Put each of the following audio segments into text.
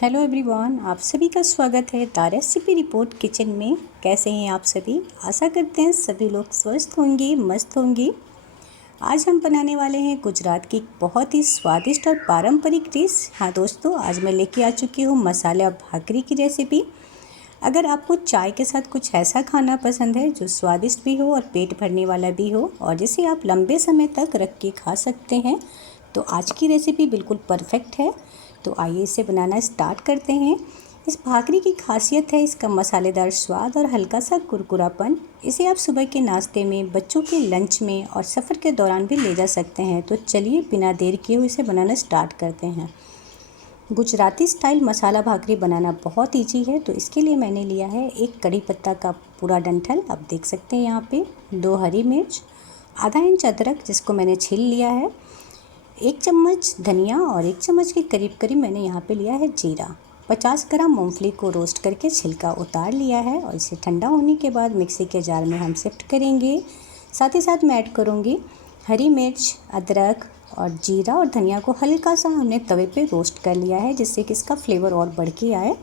Hello everyone, आप सभी का स्वागत है द रेसिपी रिपोर्ट किचन में। कैसे हैं आप सभी? आशा करते हैं सभी लोग स्वस्थ होंगे, मस्त होंगे। आज हम बनाने वाले हैं गुजरात की बहुत ही स्वादिष्ट और पारंपरिक डिश। हाँ दोस्तों, आज मैं लेके आ चुकी हूँ मसाला भाकरी की रेसिपी। अगर आपको चाय के साथ कुछ ऐसा खाना पसंद है जो स्वादिष्ट भी हो और पेट भरने वाला भी हो और जिसे आप लंबे समय तक रख के खा सकते हैं, तो आज की रेसिपी बिल्कुल परफेक्ट है। तो आइए इसे बनाना स्टार्ट करते हैं। इस भाकरी की खासियत है इसका मसालेदार स्वाद और हल्का सा कुरकुरापन। इसे आप सुबह के नाश्ते में, बच्चों के लंच में और सफ़र के दौरान भी ले जा सकते हैं। तो चलिए बिना देर किए हुए इसे बनाना स्टार्ट करते हैं। गुजराती स्टाइल मसाला भाकरी बनाना बहुत ईजी है। तो इसके लिए मैंने लिया है एक कड़ी पत्ता का पूरा डंठल, आप देख सकते हैं यहाँ पे, 2 हरी मिर्च, आधा इंच अदरक जिसको मैंने छील लिया है, 1 चम्मच धनिया और 1 चम्मच के करीब मैंने यहाँ पे लिया है जीरा, 50 ग्राम मूंगफली को रोस्ट करके छिलका उतार लिया है और इसे ठंडा होने के बाद मिक्सी के जार में हम शिफ्ट करेंगे। साथ ही साथ मैं ऐड करूँगी हरी मिर्च, अदरक और जीरा और धनिया को हल्का सा हमने तवे पे रोस्ट कर लिया है जिससे कि इसका फ्लेवर और बढ़ के आए।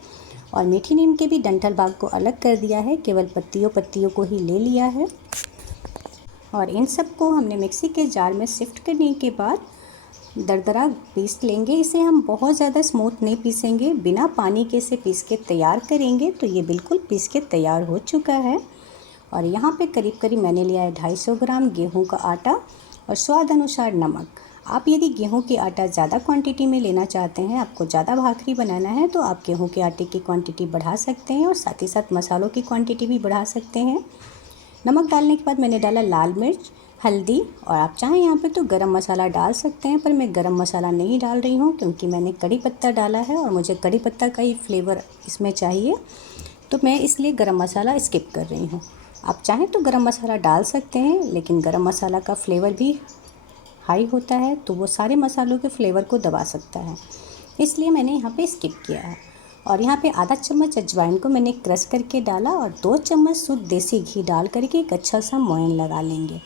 और मीठी नीम के भी डंठल भाग को अलग कर दिया है, केवल पत्तियों को ही ले लिया है। और इन सब को हमने मिक्सी के जार में शिफ्ट करने के बाद दरदरा पीस लेंगे। इसे हम बहुत ज़्यादा स्मूथ नहीं पीसेंगे, बिना पानी के इसे पीस के तैयार करेंगे। तो ये बिल्कुल पीस के तैयार हो चुका है। और यहाँ पे करीब मैंने लिया है 250 ग्राम गेहूं का आटा और स्वाद अनुसार नमक। आप यदि गेहूं के आटा ज़्यादा क्वांटिटी में लेना चाहते हैं, आपको ज़्यादा भाकरी बनाना है, तो आप गेहूं के आटे की क्वांटिटी बढ़ा सकते हैं और साथ ही साथ मसालों की क्वांटिटी भी बढ़ा सकते हैं। नमक डालने के बाद मैंने डाला लाल मिर्च, हल्दी और आप चाहें यहाँ पे तो गरम मसाला डाल सकते हैं, पर मैं गरम मसाला नहीं डाल रही हूँ क्योंकि मैंने कड़ी पत्ता डाला है और मुझे कड़ी पत्ता का ही फ्लेवर इसमें चाहिए, तो मैं इसलिए गरम मसाला स्किप कर रही हूँ। आप चाहें तो गरम मसाला डाल सकते हैं, लेकिन गरम मसाला का फ्लेवर भी हाई होता है तो वो सारे मसालों के फ्लेवर को दबा सकता है, इसलिए मैंने यहाँ पे स्किप किया है। और यहाँ पे आधा चम्मच अजवाइन को मैंने क्रश करके डाला और 2 चम्मच शुद्ध देसी घी डाल करके एक अच्छा सा मोयन लगा लेंगे।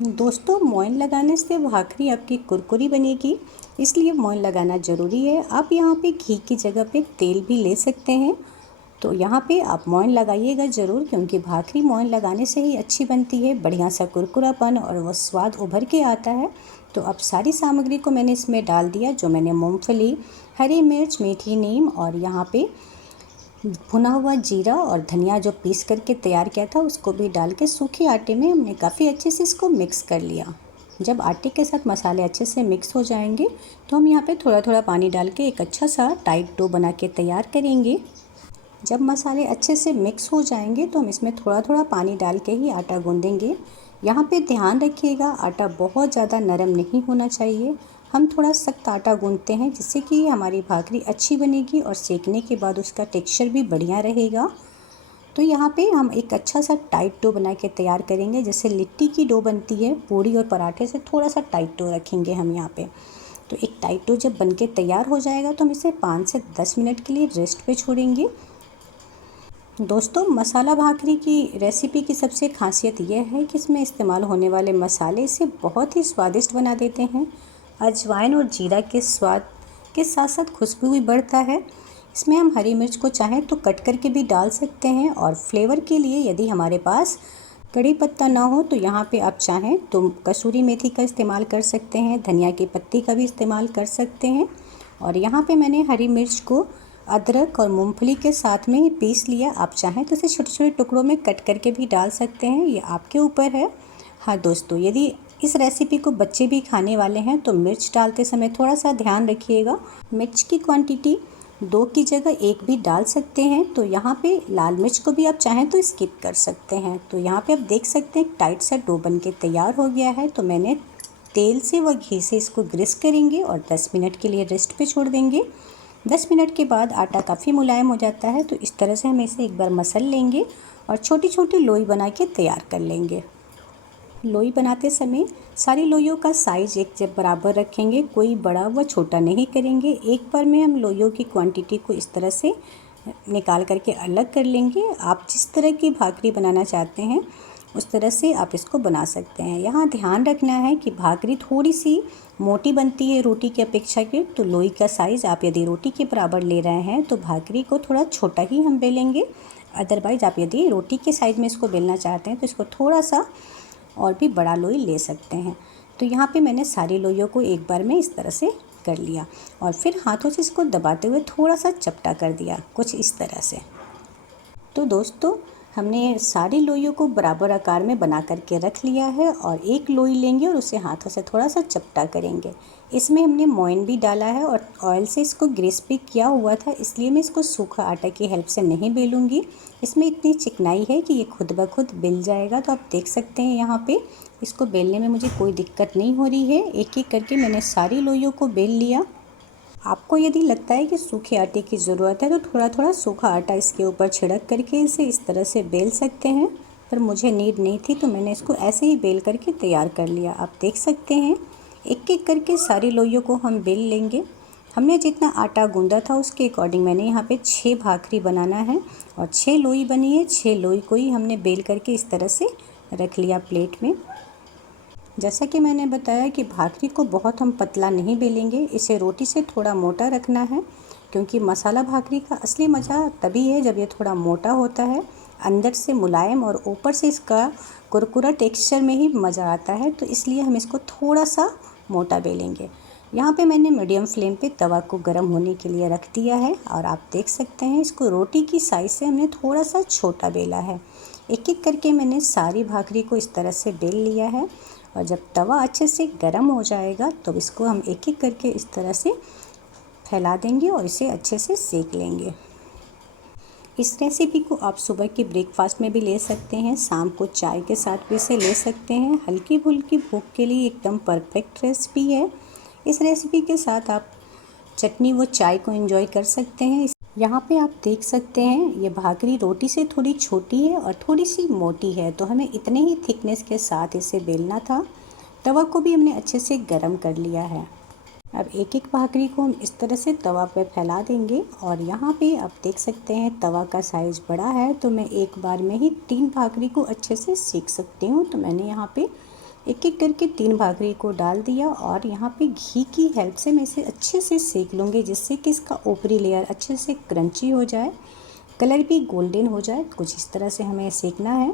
दोस्तों, मोयन लगाने से भाकरी आपकी कुरकुरी बनेगी, इसलिए मोयन लगाना ज़रूरी है। आप यहाँ पे घी की जगह पे तेल भी ले सकते हैं, तो यहाँ पे आप मोयन लगाइएगा ज़रूर, क्योंकि भाकरी मोयन लगाने से ही अच्छी बनती है, बढ़िया सा कुरकुरापन और वह स्वाद उभर के आता है। तो अब सारी सामग्री को मैंने इसमें डाल दिया, जो मैंने मूंगफली, हरी मिर्च, मीठी नीम और यहाँ पे भुना हुआ जीरा और धनिया जो पीस करके तैयार किया था उसको भी डाल के सूखे आटे में हमने काफ़ी अच्छे से इसको मिक्स कर लिया। जब आटे के साथ मसाले अच्छे से मिक्स हो जाएंगे तो हम यहाँ पे थोड़ा थोड़ा पानी डाल के एक अच्छा सा टाइट डो बना के तैयार करेंगे। जब मसाले अच्छे से मिक्स हो जाएंगे तो हम इसमें थोड़ा थोड़ा पानी डाल के ही आटा गूँधेंगे। यहाँ पे ध्यान रखिएगा, आटा बहुत ज़्यादा नरम नहीं होना चाहिए। हम थोड़ा सख्त आटा गूँधते हैं जिससे कि हमारी भाकरी अच्छी बनेगी और सेकने के बाद उसका टेक्सचर भी बढ़िया रहेगा। तो यहाँ पे हम एक अच्छा सा टाइट डो बना के तैयार करेंगे, जैसे लिट्टी की डो बनती है, पूड़ी और पराठे से थोड़ा सा टाइट डो रखेंगे हम यहाँ पे। तो एक टाइट डो जब बन के तैयार हो जाएगा तो हम इसे 5 से 10 मिनट के लिए रेस्ट पे छोड़ेंगे। दोस्तों, मसाला भाकरी की रेसिपी की सबसे खासियत यह है कि इसमें इस्तेमाल होने वाले मसाले इसे बहुत ही स्वादिष्ट बना देते हैं। अजवाइन और जीरा के स्वाद के साथ साथ खुशबू भी बढ़ता है। इसमें हम हरी मिर्च को चाहें तो कट करके भी डाल सकते हैं और फ्लेवर के लिए यदि हमारे पास कड़ी पत्ता ना हो तो यहाँ पे आप चाहें तो कसूरी मेथी का इस्तेमाल कर सकते हैं, धनिया की पत्ती का भी इस्तेमाल कर सकते हैं। और यहाँ पे मैंने हरी मिर्च को अदरक और मूंगफली के साथ में ही पीस लिया। आप चाहें तो इसे छोटे छोटे टुकड़ों में कट करके भी डाल सकते हैं, ये आपके ऊपर है। हाँ दोस्तों, यदि इस रेसिपी को बच्चे भी खाने वाले हैं तो मिर्च डालते समय थोड़ा सा ध्यान रखिएगा। मिर्च की क्वांटिटी 2 की जगह 1 भी डाल सकते हैं। तो यहाँ पे लाल मिर्च को भी आप चाहें तो स्किप कर सकते हैं। तो यहाँ पे आप देख सकते हैं टाइट सा डो बन के तैयार हो गया है। तो मैंने तेल से व घी से इसको ग्रीस करेंगे और 10 मिनट के लिए रेस्ट पे छोड़ देंगे। 10 मिनट के बाद आटा काफ़ी मुलायम हो जाता है, तो इस तरह से हम इसे एक बार मसल लेंगे और छोटी छोटी लोई बना के तैयार कर लेंगे। लोई बनाते समय सारी लोइयों का साइज़ एक जब बराबर रखेंगे, कोई बड़ा व छोटा नहीं करेंगे। एक बार में हम लोइयों की क्वांटिटी को इस तरह से निकाल करके अलग कर लेंगे। आप जिस तरह की भाकरी बनाना चाहते हैं उस तरह से आप इसको बना सकते हैं। यहाँ ध्यान रखना है कि भाकरी थोड़ी सी मोटी बनती है रोटी की अपेक्षा के, तो लोई का साइज़ आप यदि रोटी के बराबर ले रहे हैं तो भाकरी को थोड़ा छोटा ही हम बेलेंगे। अदरवाइज़ आप यदि रोटी के साइज़ में इसको बेलना चाहते हैं तो इसको थोड़ा सा और भी बड़ा लोई ले सकते हैं। तो यहाँ पे मैंने सारी लोइयों को एक बार में इस तरह से कर लिया और फिर हाथों से इसको दबाते हुए थोड़ा सा चपटा कर दिया, कुछ इस तरह से। तो दोस्तों, हमने सारी लोइयों को बराबर आकार में बना करके रख लिया है और एक लोई लेंगे और उसे हाथों से थोड़ा सा चपटा करेंगे। इसमें हमने मोइन भी डाला है और ऑयल से इसको ग्रीस भी किया हुआ था, इसलिए मैं इसको सूखा आटा की हेल्प से नहीं बेलूँगी। इसमें इतनी चिकनाई है कि ये खुद ब खुद बेल जाएगा। तो आप देख सकते हैं यहाँ पे इसको बेलने में मुझे कोई दिक्कत नहीं हो रही है। एक एक करके मैंने सारी लोइयों को बेल लिया। आपको यदि लगता है कि सूखे आटे की ज़रूरत है तो थोड़ा थोड़ा सूखा आटा इसके ऊपर छिड़क करके इसे इस तरह से बेल सकते हैं, पर मुझे नीड नहीं थी तो मैंने इसको ऐसे ही बेल करके तैयार कर लिया। आप देख सकते हैं एक एक करके सारी लोइयों को हम बेल लेंगे। हमने जितना आटा गूंदा था उसके अकॉर्डिंग मैंने यहाँ पे 6 भाकरी बनाना है और 6 लोई बनी है। 6 लोई को ही हमने बेल करके इस तरह से रख लिया प्लेट में। जैसा कि मैंने बताया कि भाकरी को बहुत हम पतला नहीं बेलेंगे, इसे रोटी से थोड़ा मोटा रखना है, क्योंकि मसाला भाकरी का असली मज़ा तभी है जब ये थोड़ा मोटा होता है, अंदर से मुलायम और ऊपर से इसका कुरकुरा टेक्सचर में ही मज़ा आता है। तो इसलिए हम इसको थोड़ा सा मोटा बेलेंगे। यहाँ पे मैंने मीडियम फ्लेम पे तवा को गर्म होने के लिए रख दिया है और आप देख सकते हैं इसको रोटी की साइज़ से हमने थोड़ा सा छोटा बेला है। एक एक करके मैंने सारी भाकरी को इस तरह से बेल लिया है और जब तवा अच्छे से गर्म हो जाएगा तो इसको हम एक एक करके इस तरह से फैला देंगे और इसे अच्छे से सेक लेंगे। इस रेसिपी को आप सुबह के ब्रेकफास्ट में भी ले सकते हैं, शाम को चाय के साथ भी इसे ले सकते हैं। हल्की फुल्की भूख के लिए एकदम परफेक्ट रेसिपी है। इस रेसिपी के साथ आप चटनी व चाय को एंजॉय कर सकते हैं। यहाँ पे आप देख सकते हैं ये भाकरी रोटी से थोड़ी छोटी है और थोड़ी सी मोटी है, तो हमें इतने ही थिकनेस के साथ इसे बेलना था। तवा को भी हमने अच्छे से गर्म कर लिया है। अब एक एक भाकरी को हम इस तरह से तवा पे फैला देंगे और यहाँ पे आप देख सकते हैं तवा का साइज़ बड़ा है तो मैं एक बार में ही 3 भाकरी को अच्छे से सेक सकती हूँ। तो मैंने यहाँ पे एक एक करके 3 भाकरी को डाल दिया और यहाँ पे घी की हेल्प से मैं इसे अच्छे से सेक लूँगी, जिससे कि इसका ऊपरी लेयर अच्छे से क्रंची हो जाए, कलर भी गोल्डन हो जाए। कुछ इस तरह से हमें सेकना है।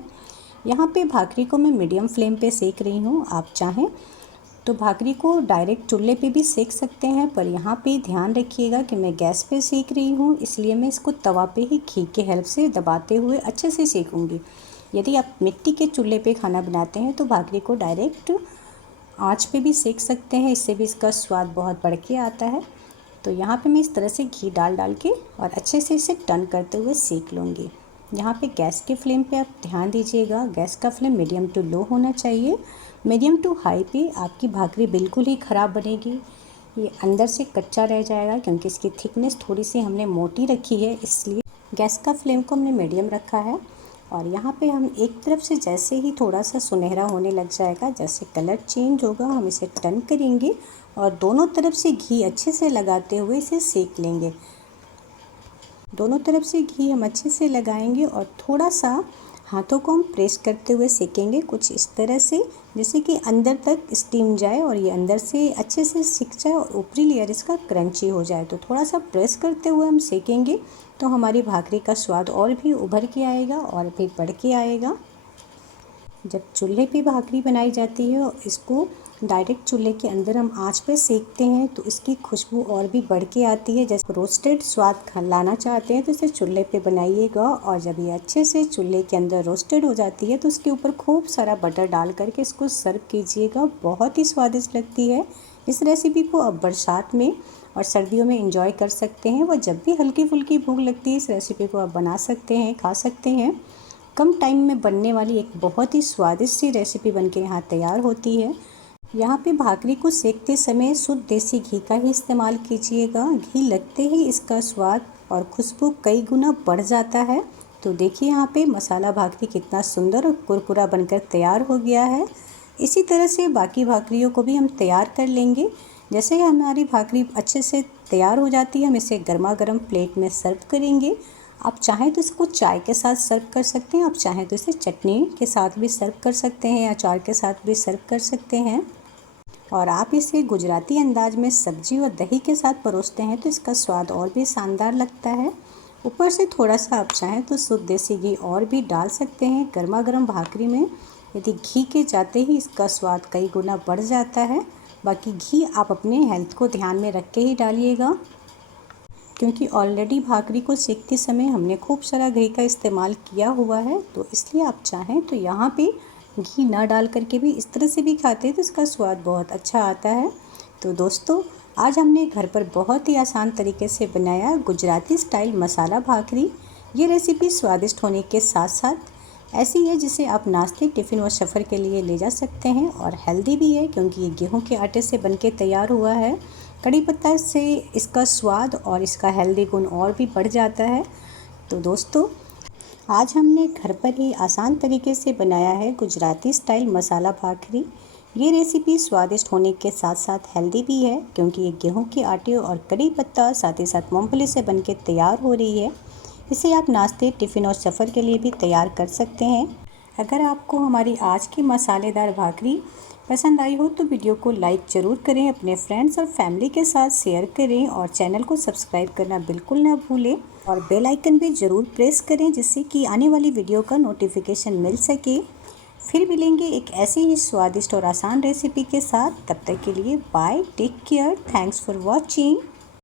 यहाँ पे भाकरी को मैं मीडियम फ्लेम पे सेक रही हूँ। आप चाहें तो भाकरी को डायरेक्ट चूल्हे पे भी सेक सकते हैं, पर यहाँ पे ध्यान रखिएगा कि मैं गैस पे सेक रही हूँ, इसलिए मैं इसको तवा पे ही घी के हेल्प से दबाते हुए अच्छे से सेकूँगी। यदि आप मिट्टी के चूल्हे पे खाना बनाते हैं तो भाकरी को डायरेक्ट आंच पे भी सेक सकते हैं, इससे भी इसका स्वाद बहुत बढ़ के आता है। तो यहाँ पे मैं इस तरह से घी डाल के और अच्छे से इसे टर्न करते हुए सेक लूँगी। यहाँ पे गैस के फ्लेम पे आप ध्यान दीजिएगा, गैस का फ्लेम मीडियम टू लो होना चाहिए। मीडियम टू हाई पे आपकी भाकरी बिल्कुल ही ख़राब बनेगी, ये अंदर से कच्चा रह जाएगा, क्योंकि इसकी थिकनेस थोड़ी सी हमने मोटी रखी है, इसलिए गैस का फ्लेम को हमने मीडियम रखा है। और यहाँ पे हम एक तरफ से जैसे ही थोड़ा सा सुनहरा होने लग जाएगा, जैसे कलर चेंज होगा, हम इसे टर्न करेंगे और दोनों तरफ से घी अच्छे से लगाते हुए इसे सेक लेंगे। दोनों तरफ से घी हम अच्छे से लगाएंगे और थोड़ा सा हाथों को हम प्रेस करते हुए सेकेंगे, कुछ इस तरह से, जैसे कि अंदर तक स्टीम जाए और ये अंदर से अच्छे से सिक जाए और ऊपरी लेयर इसका क्रंची हो जाए। तो थोड़ा सा प्रेस करते हुए हम सेकेंगे तो हमारी भाकरी का स्वाद और भी उभर के आएगा और भी बढ़ के आएगा। जब चूल्हे पे भाकरी बनाई जाती है और इसको डायरेक्ट चूल्हे के अंदर हम आंच पे सेकते हैं तो इसकी खुशबू और भी बढ़ के आती है। जैसे रोस्टेड स्वाद लाना चाहते हैं तो इसे चूल्हे पे बनाइएगा और जब ये अच्छे से चूल्हे के अंदर रोस्टेड हो जाती है तो उसके ऊपर खूब सारा बटर डाल करके इसको सर्व कीजिएगा, बहुत ही स्वादिष्ट लगती है। इस रेसिपी को आप बरसात में और सर्दियों में एंजॉय कर सकते हैं। वह जब भी हल्की फुल्की भूख लगती है इस रेसिपी को आप बना सकते हैं, खा सकते हैं। कम टाइम में बनने वाली एक बहुत ही स्वादिष्ट सी रेसिपी बनके यहाँ तैयार होती है। यहाँ पे भाकरी को सेकते समय शुद्ध देसी घी का ही इस्तेमाल कीजिएगा, घी लगते ही इसका स्वाद और खुशबू कई गुना बढ़ जाता है। तो देखिए यहाँ पे मसाला भाकरी कितना सुंदर और कुरकुरा बनकर तैयार हो गया है। इसी तरह से बाकी भाकरियों को भी हम तैयार कर लेंगे। जैसे ही हमारी भाकरी अच्छे से तैयार हो जाती है हम इसे गर्मा गर्म प्लेट में सर्व करेंगे। आप चाहें तो इसको चाय के साथ सर्व कर सकते हैं, आप चाहें तो इसे चटनी के साथ भी सर्व कर सकते हैं, अचार के साथ भी सर्व कर सकते हैं। और आप इसे गुजराती अंदाज में सब्जी और दही के साथ परोसते हैं तो इसका स्वाद और भी शानदार लगता है। ऊपर से थोड़ा सा आप चाहें तो शुद्ध देसी घी और भी डाल सकते हैं। गर्मा गर्म भाकरी में यदि घी के जाते ही इसका स्वाद कई गुना बढ़ जाता है। बाकी घी आप अपने हेल्थ को ध्यान में रख के ही डालिएगा, क्योंकि ऑलरेडी भाकरी को सेकते समय हमने खूब सारा घी का इस्तेमाल किया हुआ है, तो इसलिए आप चाहें तो यहाँ पे घी ना डाल करके भी इस तरह से भी खाते हैं तो इसका स्वाद बहुत अच्छा आता है। तो दोस्तों, आज हमने घर पर बहुत ही आसान तरीके से बनाया गुजराती स्टाइल मसाला भाकरी। ये रेसिपी स्वादिष्ट होने के साथ साथ ऐसी है जिसे आप नाश्ते, टिफ़िन और सफ़र के लिए ले जा सकते हैं, और हेल्दी भी है क्योंकि ये गेहूं के आटे से बनके तैयार हुआ है। कड़ी पत्ता से इसका स्वाद और इसका हेल्दी गुण और भी बढ़ जाता है। तो दोस्तों, आज हमने घर पर ही आसान तरीके से बनाया है गुजराती स्टाइल मसाला भाकरी। ये रेसिपी स्वादिष्ट होने के साथ साथ हेल्दी भी है क्योंकि ये गेहूं के आटे और कड़ी पत्ता साथ ही साथ मूंगफली से बनके तैयार हो रही है। इसे आप नाश्ते, टिफ़िन और सफ़र के लिए भी तैयार कर सकते हैं। अगर आपको हमारी आज की मसालेदार भाकरी पसंद आई हो तो वीडियो को लाइक ज़रूर करें, अपने फ्रेंड्स और फैमिली के साथ शेयर करें और चैनल को सब्सक्राइब करना बिल्कुल ना भूलें, और बेल आइकन भी ज़रूर प्रेस करें जिससे कि आने वाली वीडियो का नोटिफिकेशन मिल सके। फिर मिलेंगे एक ऐसी ही स्वादिष्ट और आसान रेसिपी के साथ। तब तक के लिए bye, take care, thanks for watching.